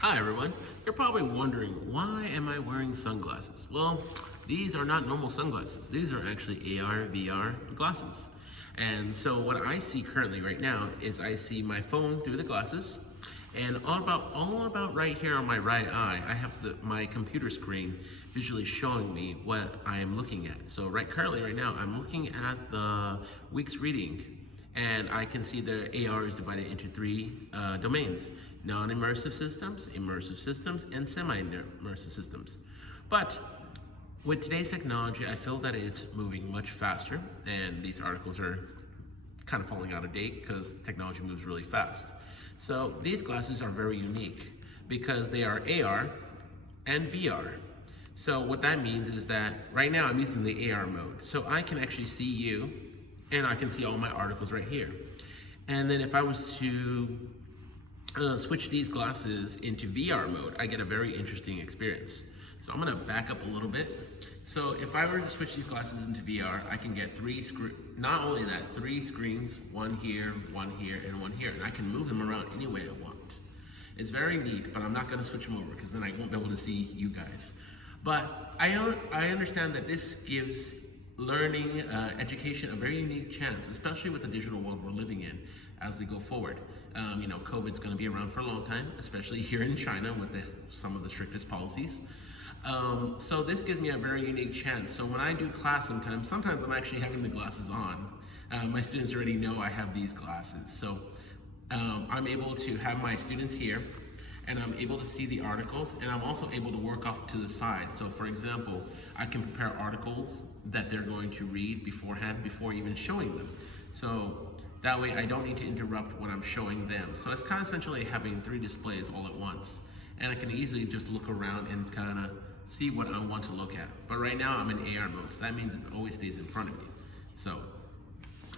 Hi everyone. You're probably wondering, why am I wearing sunglasses? Well, these are not normal sunglasses. These are actually AR, VR glasses. And so what I see currently right now is I see my phone through the glasses, and all about right here on my right eye, I have my computer screen visually showing me what I am looking at. So currently right now, I'm looking at the week's reading, and I can see the AR is divided into three domains: non-immersive systems, immersive systems, and semi-immersive systems. But with today's technology, I feel that it's moving much faster, and these articles are kind of falling out of date because technology moves really fast. So these glasses are very unique because they are AR and VR. So what that means is that right now I'm using the AR mode. So I can actually see you, and I can see all my articles right here. And then if I was to switch these glasses into VR mode, I get a very interesting experience. So I'm gonna back up a little bit. So if I were to switch these glasses into VR, I can get not only that, three screens, one here, and one here, and I can move them around any way I want. It's very neat, but I'm not gonna switch them over because then I won't be able to see you guys. But I understand that this gives learning, education a very unique chance, especially with the digital world we're living in as we go forward. COVID's going to be around for a long time, especially here in China with some of the strictest policies. So this gives me a very unique chance. So when I do class sometimes I'm actually having the glasses on. My students already know I have these glasses. So I'm able to have my students here, and I'm able to see the articles, and I'm also able to work off to the side. So for example, I can prepare articles that they're going to read beforehand before even showing them. So that way I don't need to interrupt what I'm showing them. So it's kind of essentially having three displays all at once. And I can easily just look around and kind of see what I want to look at. But right now I'm in AR mode, so that means it always stays in front of me.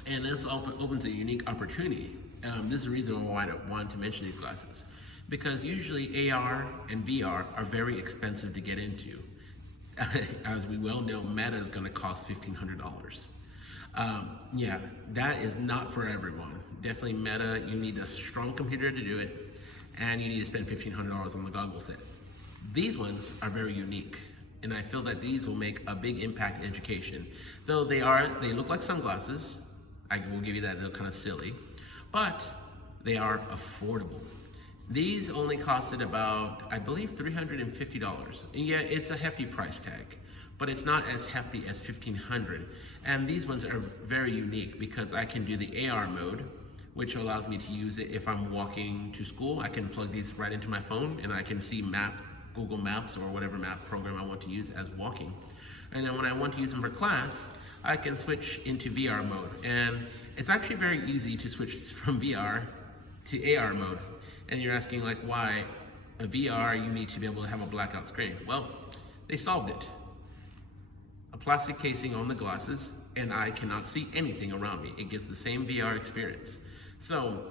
And this opens a unique opportunity. This is the reason why I wanted to mention these glasses. Because usually AR and VR are very expensive to get into. As we well know, Meta is going to cost $1,500. Yeah, that is not for everyone. Definitely Meta, you need a strong computer to do it, and you need to spend $1,500 on the goggle set. These ones are very unique, and I feel that these will make a big impact in education. Though they look like sunglasses, I will give you that, they're kind of silly, but they are affordable. These only costed about, I believe, $350. And yeah, it's a hefty price tag, but it's not as hefty as $1,500. And these ones are very unique because I can do the AR mode, which allows me to use it if I'm walking to school. I can plug these right into my phone, and I can see Google Maps or whatever map program I want to use as walking. And then when I want to use them for class, I can switch into VR mode. And it's actually very easy to switch from VR to AR mode. And you're asking, like, why a VR you need to be able to have a blackout screen? Well, they solved it. A plastic casing on the glasses, and I cannot see anything around me. It gives the same VR experience. So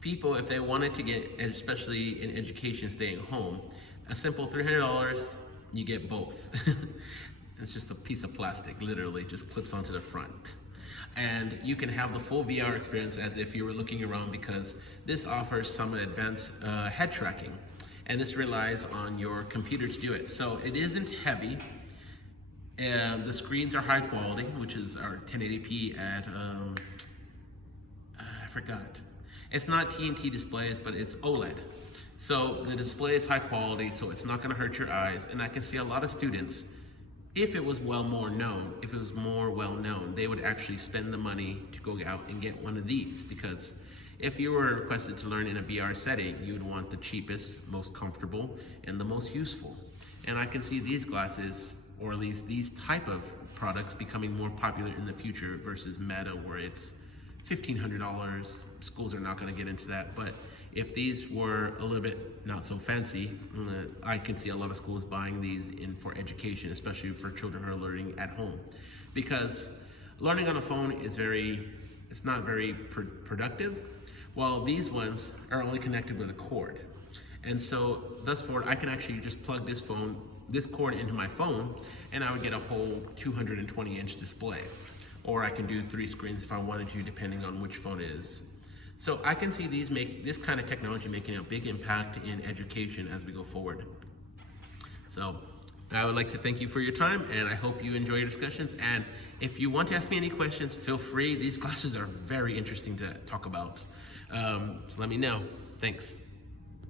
people, if they wanted to get, especially in education, staying home, a simple $300, you get both. It's just a piece of plastic, literally just clips onto the front. And you can have the full VR experience as if you were looking around, because this offers some advanced head tracking, and this relies on your computer to do it. So it isn't heavy, and the screens are high quality, which is our 1080p at, I forgot. It's not TNT displays, but it's OLED. So the display is high quality, so it's not gonna hurt your eyes, and I can see a lot of students, if it was more well known, they would actually spend the money to go out and get one of these, because if you were requested to learn in a VR setting, you would want the cheapest, most comfortable, and the most useful. And I can see these glasses, or at least these type of products, becoming more popular in the future versus Meta, where it's $1,500. Schools are not going to get into that, but if these were a little bit not so fancy, I can see a lot of schools buying these for education, especially for children who are learning at home. Because learning on a phone is it's not very productive, while these ones are only connected with a cord. And so thus far, I can actually just plug this cord into my phone, and I would get a whole 220-inch display. Or I can do 3 screens if I wanted to, depending on which phone it is. So I can see this kind of technology making a big impact in education as we go forward. So I would like to thank you for your time, and I hope you enjoy your discussions. And if you want to ask me any questions, feel free. These classes are very interesting to talk about. So let me know. Thanks.